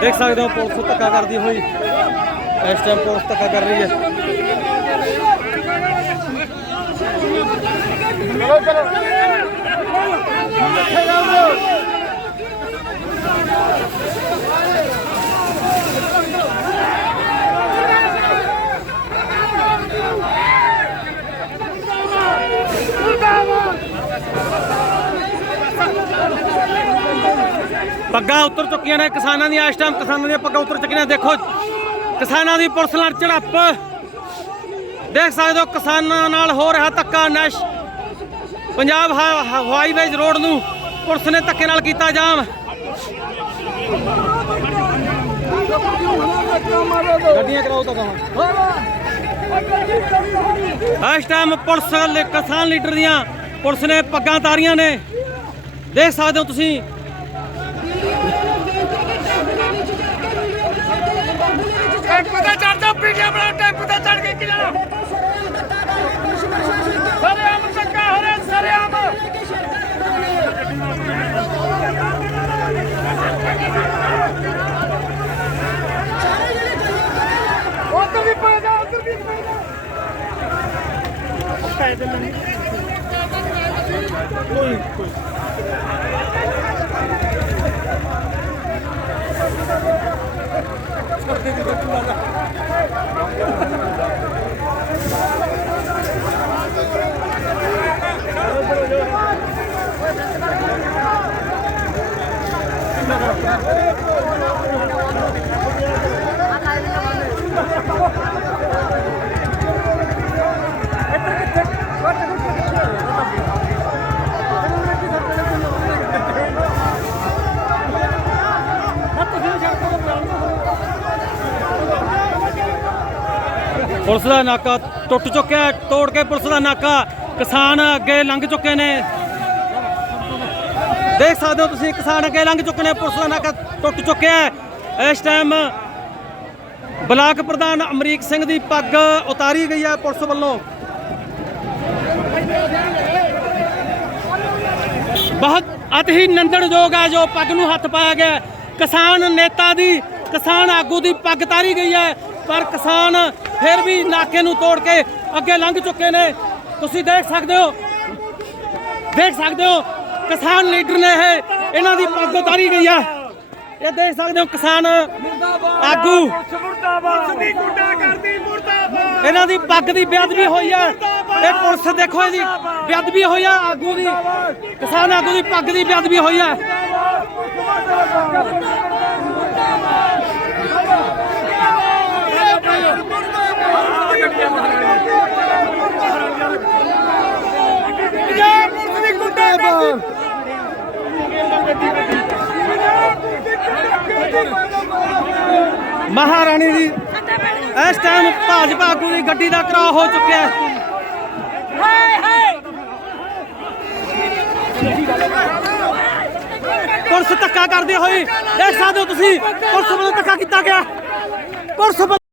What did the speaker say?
ਦੇਖ ਸਕਦੇ ਹੋ ਪੁਲਿਸ ਧੱਕਾ ਕਰਦੀ ਹੋਈ। ਇਸ ਟਾਈਮ ਪੁਲਿਸ ਧੱਕਾ ਕਰ ਰਹੀ ਹੈ। ਪੱਗਾਂ ਉਤਰ ਚੁੱਕੀਆਂ ਨੇ ਕਿਸਾਨਾਂ ਦੀਆਂ, ਇਸ ਟਾਈਮ ਕਿਸਾਨਾਂ ਦੀਆਂ ਪੱਗਾਂ ਉਤਰ ਚੁੱਕੀਆਂ ਨੇ। ਦੇਖੋ, ਕਿਸਾਨਾਂ ਦੀ ਪੁਲਿਸ ਨਾਲ ਝੜਪ। ਦੇਖ ਸਕਦੇ ਹੋ, ਕਿਸਾਨਾਂ ਨਾਲ ਹੋ ਰਿਹਾ ਧੱਕਾ, ਨਸ਼। ਪੰਜਾਬ ਹ- ਰੋਡ ਨੂੰ ਪੁਲਿਸ ਨੇ ਧੱਕੇ ਨਾਲ ਕੀਤਾ ਜਾਮ। ਗੱਡੀਆਂ ਕਰਾਓ ਤਾਂ ਇਸ ਟਾਈਮ ਪੁਲਿਸ, ਕਿਸਾਨ ਲੀਡਰ ਦੀਆਂ ਪੁਲਿਸ ਨੇ ਪੱਗਾਂ ਤਾਰੀਆਂ ਨੇ। ਦੇਖ ਸਕਦੇ ਹੋ ਤੁਸੀਂ ਤੇ ਚੜ ਕੇ ਕਿ ਜਾਣਾ ਸਾਰੇ ਆਮ ਚੱਕਾ ਹੋ ਰਿਹਾ ਸਾਰੇ ਆਮ ਉਧਰ ਵੀ ਪੈ ਜਾ। ਉਧਰ ਵੀ ਪੈ ਜਾ ਪੁਲਿਸ ਦਾ ਨਾਕਾ ਟੁੱਟ ਚੁੱਕਿਆ ਤੋੜ ਕੇ ਪੁਲਿਸ ਦਾ ਨਾਕਾ ਕਿਸਾਨ ਅੱਗੇ ਲੰਘ ਚੁੱਕੇ ਨੇ। ਦੇਖ ਸਕਦੇ ਹੋ ਤੁਸੀਂ, ਕਿਸਾਨ ਅੱਗੇ ਲੰਘ ਚੁੱਕੇ ਨੇ ਪੁਲਿਸ ਦਾ ਨਾਕਾ ਟੁੱਟ ਚੁੱਕਿਆ ਹੈ। ਇਸ ਟਾਈਮ ਬਲਾਕ ਪ੍ਰਧਾਨ ਅਮਰੀਕ ਸਿੰਘ ਦੀ ਪੱਗ ਉਤਾਰੀ ਗਈ ਹੈ ਪੁਲਿਸ ਵੱਲੋਂ। ਬਹੁਤ ਅਤ ਹੀ ਨੰਦਣਯੋਗ ਹੈ ਜੋ ਪੱਗ ਨੂੰ ਹੱਥ ਪਾਇਆ ਗਿਆ ਕਿਸਾਨ ਨੇਤਾ ਦੀ, ਕਿਸਾਨ ਆਗੂ ਦੀ ਪੱਗ ਤਾਰੀ ਗਈ ਹੈ, ਪਰ ਕਿਸਾਨ ਫਿਰ ਵੀ ਨਾਕੇ ਨੂੰ ਤੋੜ ਕੇ ਅੱਗੇ ਲੰਘ ਚੁੱਕੇ ਨੇ। ਤੁਸੀਂ ਦੇਖ ਸਕਦੇ ਹੋ, ਦੇਖ ਸਕਦੇ ਹੋ ਕਿਸਾਨ ਲੀਡਰ ਨੇ ਇਹ, ਇਹਨਾਂ ਦੀ ਪੱਗ ਉਤਾਰੀ ਗਈ ਹੈ ਇਹ ਦੇਖ ਸਕਦੇ ਹੋ ਕਿਸਾਨ ਆਗੂ। ਇਹਨਾਂ ਦੀ ਪੱਗ ਦੀ ਬੇਅਦਬੀ ਹੋਈ ਹੈ ਇਹ ਪੁਲਿਸ ਦੇਖੋ ਇਹਦੀ ਬੇਅਦਬੀ ਹੋਈ ਹੈ ਆਗੂ ਦੀ, ਕਿਸਾਨ ਆਗੂ ਦੀ ਪੱਗ ਦੀ ਬੇਅਦਬੀ ਹੋਈ ਹੈ ਪੰਜਾਬ ਪੁਲਿਸ ਦੀ ਗੁੱਡਾ ਕਰਦੀ ਮਹਾਰਾਣੀ ਦੀ ਇਸ ਟਾਈਮ ਭਾਜਪਾ ਆਗੂ ਦੀ ਗੱਡੀ ਦਾ ਕਰਾਅ ਹੋ ਚੁੱਕਿਆ ਹੈ। ਪੁਲਿਸ ਧੱਕਾ ਕਰਦੇ ਹੋਈ, ਦੇਖ ਸਕਦੇ ਹੋ ਤੁਸੀਂ, ਪੁਲਿਸ ਵੱਲੋਂ ਧੱਕਾ ਕੀਤਾ ਗਿਆ। ਪੁਲਿਸ